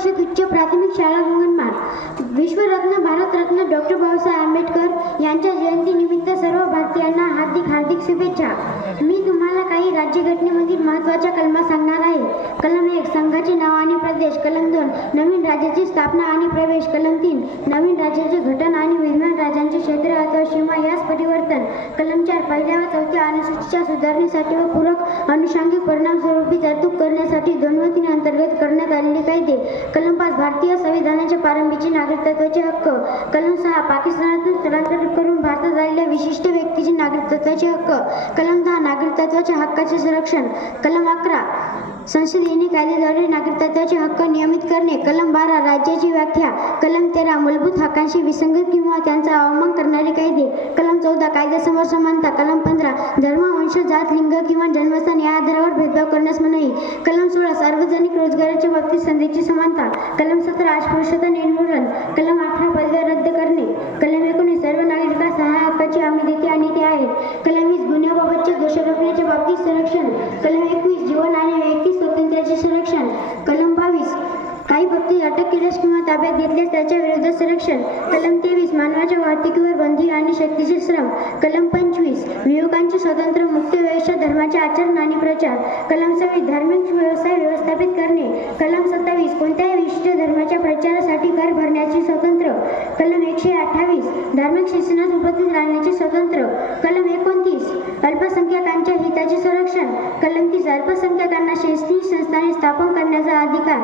परिषद उच्च प्राथमिक शाळा अंगणवाड विश्वरत्न भारतरत्न डॉक्टर बाबासाहेब आंबेडकर यांच्या जयंतीनिमित्त सर्व भारतीयांना हार्दिक हार्दिक शुभेच्छा. मी तुम्हाला काही राज्यघटनेमधील महत्त्वाच्या कलमा सांगणार आहे. कलम एक संघाचे नाव आणि प्रदेश. नवीन राज्याची स्थापना आणि प्रवेश कलम तीन नवीन राज्याचे घटन आणि विज्ञान राज्यांचे क्षेत्र अथवा सीमा यास परिवर्तन कलम चार पहिल्या व चौथ्या अनुसूचीच्या सुधारणेसाठी व पूरक अनुषंगिक परिणाम स्वरूपी तरतूद करण्यासाठी दोन व तीन अंतर्गत करण्यात आलेले कायदे कलम पाच भारतीय संविधानाच्या प्रारंभीचे नागरिकत्वाचे हक्क कलम सहा पाकिस्तानातून स्थलांतर करून भारतात आलेल्या विशिष्ट व्यक्तीचे नागरिकत्वाचे हक्क कलम दहा नागरिकत्वाच्या हक्काचे संरक्षण कलम अकरा संसदेने कायद्याद्वारे नागरिकत्वाचे हक्क नियमित करणे कलम बारा राज्याची व्याख्या कलम तेरा मूलभूत हक्कांशी विसंगत किंवा त्यांचा अवमान करणारे कायदे कलम चौदा कायद्यासमोर समानता कलम पंधरा धर्म वंश जात लिंग किंवा जन्मस्थान या आधारावर भेदभाव करण्यास मनाई कलम सोळा सार्वजनिक रोजगाराच्या बाबतीत संधीची समानता कलम सतरा अस्पृश्यता निर्मूलन कलम अठरा पदव्या रद्द करणे कलम एकोणीस सर्व नागरिकांना सहा हक्काची हमी देते आणि ते आहेत कलम वीस गुन्ह्याबाबतच्या दोषारोपण्याच्या बाबतीत संरक्षण कलम एकवीस जीवन आणि वैयक्तिक स्वातंत्र्याचे संरक्षण कलम बावीस व्यक्ती अटक केल्यास किंवा ताब्यात घेतल्यास त्याच्या विरुद्ध संरक्षण कलम तेवीस मानवाच्या वाहतुकीवर बंदी आणि शक्तीचे श्रम कलम पंचवीस विवेकांचे स्वतंत्र मुक्त व्यवस्था धर्माचे आचरण आणि प्रचार कलम सव्वीस धार्मिक व्यवसाय व्यवस्थापित करणे कलम सत्तावीस कोणत्याही विशिष्ट धर्माच्या प्रचारासाठी कर भरण्याचे स्वतंत्र कलम एकशे अठ्ठावीस धार्मिक शिक्षणात उपस्थित राहण्याचे स्वतंत्र कलम एकोणतीस अल्पसंख्याकांच्या हिताचे संरक्षण कलम अल्पसंख्याकांना शैक्षणिक संस्थाने स्थापन करण्याचा अधिकार.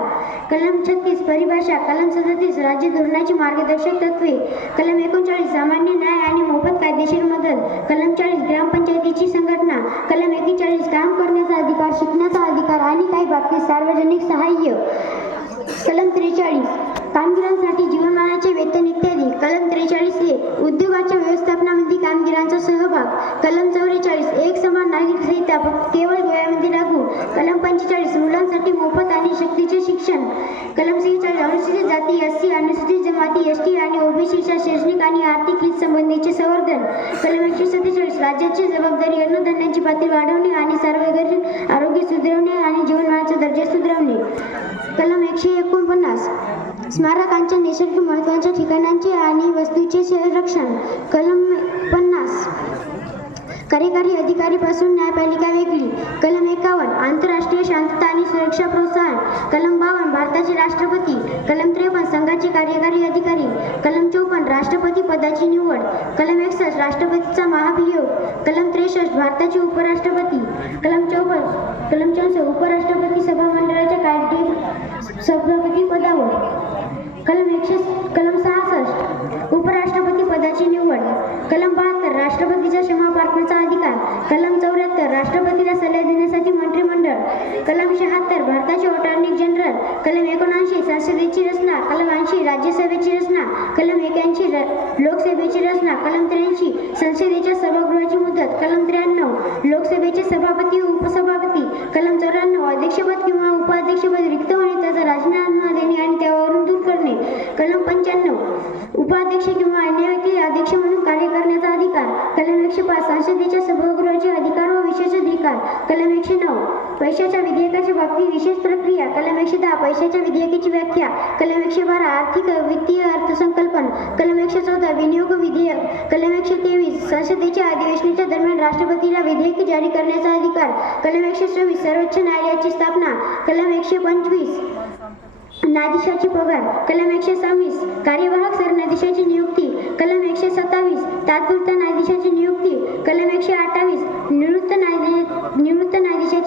कलम छत्तीस परिभाषा कलम सदतीस राज्य धोरणाची मार्गदर्शक तत्वे. कलम एकोणचाळीस सामान्य न्याय आणि मोफत कायदेशीर मदत. कलम चाळीस ग्रामपंचायतीची संघटना. कलम एकेचाळीस काम करण्याचा अधिकार शिकण्याचा अधिकार आणि काही बाबतीत सार्वजनिक सहाय्य. कलम त्रेचाळीस कामगिरांसाठी जीवनमानाचे वेतन इत्यादी. कलम त्रेचाळीस ए उद्योगाच्या व्यवस्थापनामध्ये कामगिरांचा सहभाग. कलम चौवेचाळीस एक समान नागरिक संहिता केवळ गोव्यामध्ये लागू. कलम पंचेचाळीस मुलांसाठी मोफत आणि शक्तीचे शिक्षण. कलम सेहेचाळीस अनुसूचित जाती एस सी अनुसूचित जमाती एस टी आणि ओबीसीच्या शैक्षणिक आणि आर्थिक हित संबंधीचे संवर्धन. कलम एकशे सत्तेचाळीस राज्याची जबाबदारी अन्नधान्याची पातळी वाढवणे आणि सार्वजनिक आरोग्य सुधारवणे आणि जीवनमानाचा दर्जा सुधारवणे कलम एकशे एकोणपन्नास स्मारकांच्या नैसर्गिक महत्त्वाच्या ठिकाणांचे आणि वस्तूचे संरक्षण. कलम पन्नास. कार्यकारी अधिकारीपासून न्यायपालिका वेगळी. कलम एकावन्न आंतरराष्ट्रीय शांतता आणि सुरक्षा प्रोत्साहन. कलम बावन्न भारताचे राष्ट्रपती. कलम त्रेपन्न संघाचे कार्यकारी अधिकारी. कलम चौपन्न राष्ट्रपती पदाची निवड. कलम एकसष्ट राष्ट्रपतीचा महाभियोग. कलम त्रेसष्ट भारताचे उपराष्ट्रपती. कलम चौपन्न कलम चौसष्ट उपराष्ट्रपती सभा मंडळाच्या कार्य सभापती पदावर कलम एकशे कलम सहासष्ट उपराष्ट्रपती पदाची निवड कलम बहात्तर राष्ट्रपतीच्या क्षमा प्रार्थनेचा अधिकार कलम चौऱ्याहत्तर राष्ट्रपतीला सल्ला देण्यासाठी मंत्रिमंडळ कलम शहात्तर भारताचे अटॉर्नी जनरल कलम एकोणऐंशी संसदेची रचना कलम ऐंशी राज्यसभेची रचना कलम एक्याऐंशी लोकसभेची रचना कलम त्र्याऐंशी संसदेच्या सभागृहाची मुदत कलम त्र्याण्णव लोकसभेचे सभापती उपसभापती कलम चौऱ्याण्णव अध्यक्षपद किंवा उपाध्यक्षपद रिक्त होणे त्याचा राजीनामा देणे आणि त्यावरून दूर करणे. कलम पंच्याण्णव उपाध्यक्ष किंवा अन्य व्यक्ती अध्यक्ष म्हणून कार्य करण्याचा अधिकार. कलम एकशे पाच संसदेच्या सभागृहाचे अधिकार अधिकार कलम एकशे नऊ पैशाच्या विधेयकाच्या बाबतीत विशेष प्रक्रिया कलम एकशे दहा पैशाच्या विधेयकाची व्याख्या कलम एकशे बारा आर्थिक वित्तीय अर्थसंकल्पन कलम एकशे चौदा विनियोग विधेयक कलम एकशे तेवीस संसदेच्या अधिवेशनाच्या दरम्यान राष्ट्रपतीला विधेयक जारी करण्याचा अधिकार कलम एकशे चोवीस सर्वोच्च न्यायालयाची स्थापना कलम एकशे पंचवीस न्यायाधीशाची पगार कलम एकशे सव्वीस कार्यवाहक सरन्यायाधीशाची नियुक्ती कलम एकशे सत्तावीस तात्पुरत्या न्यायाधीशाची नियुक्ती कलम एकशे अठ्ठावीस निवृत्त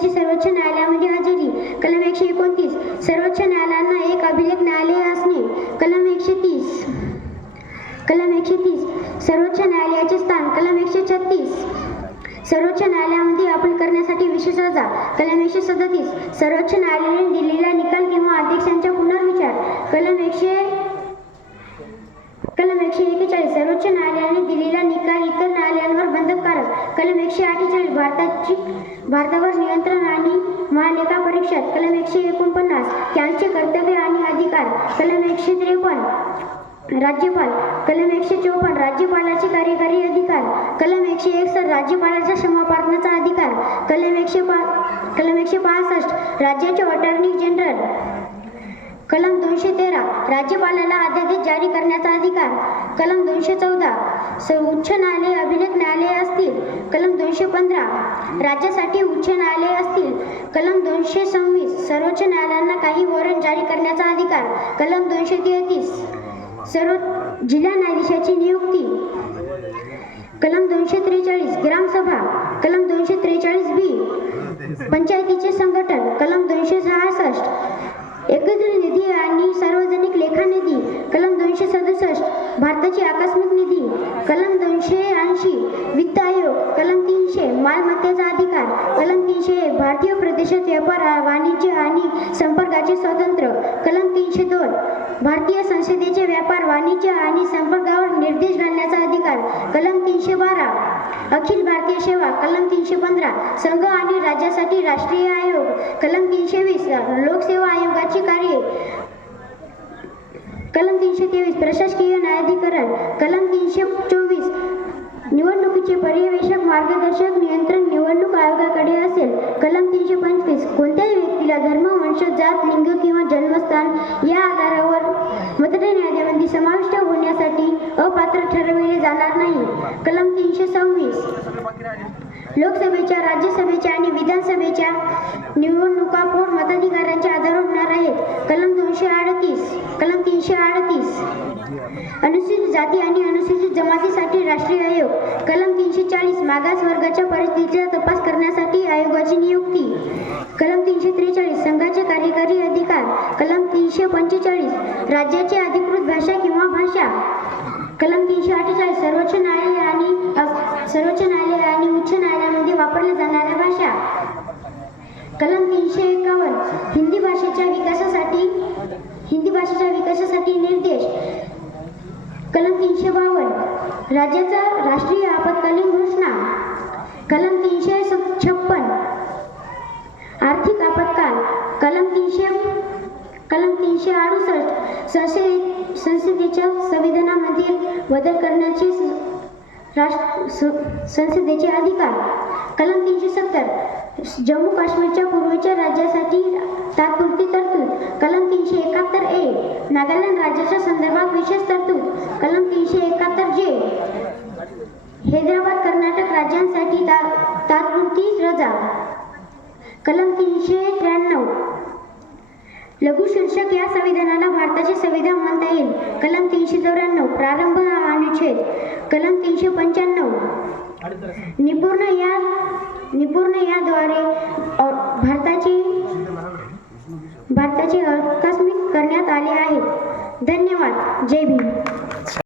न्यायालयाची सर्वोच्च न्यायालयामध्ये हजेरी. कलम एकशे एकोणतीस. सर्वोच्च न्यायालयांना एक अभिलेख न्यायालय असणे. कलम एकशे तीस. कलम एकशे तीस. सर्वोच्च न्यायालयाचे स्थान. कलम एकशे छत्तीस. सर्वोच्च न्यायालयामध्ये अपील करण्यासाठी विशेष रजा. कलम एकशे सदतीस. सर्वोच्च न्यायालयाने दिलेला निकाल किंवा अध्यक्षांचा पुनर्विचार. कलम एकशे कलम एकशे एकेचाळीस. सर्वोच्च न्यायालयाने दिलेला बंधनकारक कलम एकशे अठ्ठेचाळीस भारताची भारतावर नियंत्रण आणि महालेखा परीक्षा कलम एकशे एकोणपन्नास त्यांचे कर्तव्य आणि अधिकार कलम एकशे त्रेपन्न राज्यपाल कलम एकशे चौपन्न राज्यपालाचे कार्यकारी अधिकार कलम एकशे एकसष्ट राज्यपालाच्या क्षमा अधिकार कलम एकशे पा कलम एकशे पासष्ट राज्याचे अटॉर्नी जनरल कलम दोनशे दोनशे तेरा राज्यपालाला अध्यादेश जारी अधिकार कलम दोनशे चौदा. उच्च न्यायालय अभिलेख न्यायालय असतील. कलम दोनशे पंधरा. राज्यासाठी उच्च न्यायालय असतील. कलम दोनशे सव्वीस. सर्वोच्च न्यायालयांना काही वॉरंट जारी करण्याचा अधिकार. कलम दोनशे तेहतीस. सर्व जिल्हा न्यायाधीशाची नियुक्ती. कलम दोनशे त्रेचाळीस. ग्रामसभा. कलम दोनशे त्रेचाळीस बी. पंचायतीचे संघटन. कलम दोनशे सहासष्ट. एकत्र निधी आणि सार्वजनिक लेखा निधी कलम दोनशे सदर भारताची आकस्मिक निधी कलम दोनशे ऐंशी वित्त आयोग कलम तीनशे मालमत्तेचा अधिकार कलम तीनशे एक भारतीय प्रदेशात व्यापार वाणिज्य आणि संपर्काचे स्वातंत्र्य कलम तीनशे दोन भारतीय संसदेचे व्यापार वाणिज्य आणि संपर्कावर निर्देश घालण्याचा अधिकार कलम तीनशे बारा अखिल भारतीय सेवा कलम तीनशे पंधरा संघ आणि राज्यासाठी राष्ट्रीय आयोग कलम तीनशे वीस लोकसेवा आयोगाची कार्ये कलम तीनशे तेवीस प्रशासकीय कलम तीनशे चोवीस. निवडणुकीचे पर्यवेक्षक मार्गदर्शक नियंत्रण निवडणूक आयोगाकडे असेल. कलम तीनशे पंचवीस. कोणत्याही व्यक्तीला धर्म वंश जात लिंग किंवा जन्मस्थान या आधारावर मतदान यादीमध्ये समाविष्ट होण्यासाठी अपात्र ठरविले जाणार नाही. कलम तीनशे सव्वीस. लोकसभेच्या राज्यसभेच्या आणि विधानसभेच्या निवडणुका पोट मताधिकारांच्या आधारावर होणार आहेत. कलम दोनशे अडतीस. कलम एकशे अडतीस. अनुसूचित जाती आणि अनुसूचित जमातीसाठी राष्ट्रीय आयोग. कलम तीनशे चाळीस मागास वर्गाच्या परिस्थितीचा तपास करण्यासाठी आयोगाची नियुक्ती. कलम तीनशे त्रेचाळीस संघाचे कार्यकारी अधिकार. कलम तीनशे पंचेचाळीस राज्याची अधिकृत भाषा किंवा भाषा. कलम तीनशे अठ्ठेचाळीस सर्वोच्च न्यायालय आणि अ, सर्वोच्च न्यायालय आणि उच्च न्यायालयामध्ये वापरल्या जाणाऱ्या भाषा कलम तीनशे एकावन्न हिंदी भाषेच्या विकासासाठी हिंदी भाषेच्या विकासासाठी निर्देश कलम तीनशे बावन्न. राज्याचा राष्ट्रीय आपत्कालीन घोषणा. कलम तीनशे छप्पन. आर्थिक आपत्काल. कलम तीनशे कलम तीनशे अडुसष्ट. संसदे संसदेच्या संविधानामधील बदल करण्याचे राष्ट्र संसदेचे अधिकार. कलम तीनशे सत्तर. जम्मू काश्मीरच्या पूर्वेच्या राज्यासाठी तात्पुरती तरतूद. कलम तीनशे एकाहत्तर. नागालँड राज्याच्या संदर्भात विशेष तरतूद कलम तीनशे एकाहत्तर जे हैदराबाद कर्नाटक राज्यांसाठी ता तात्पुरती रजा कलम तीनशे त्र्याण्णव. लघु शीर्षक या संविधानाला भारताचे संविधान म्हणता येईल. कलम तीनशे चौऱ्याण्णव प्रारंभ अनुच्छेद कलम तीनशे पंच्याण्णव. निपूर्ण या निपूर्ण याद्वारे भारताची भारताचे आकस्मिक करण्यात आले आहे. धन्यवाद. जय भीम.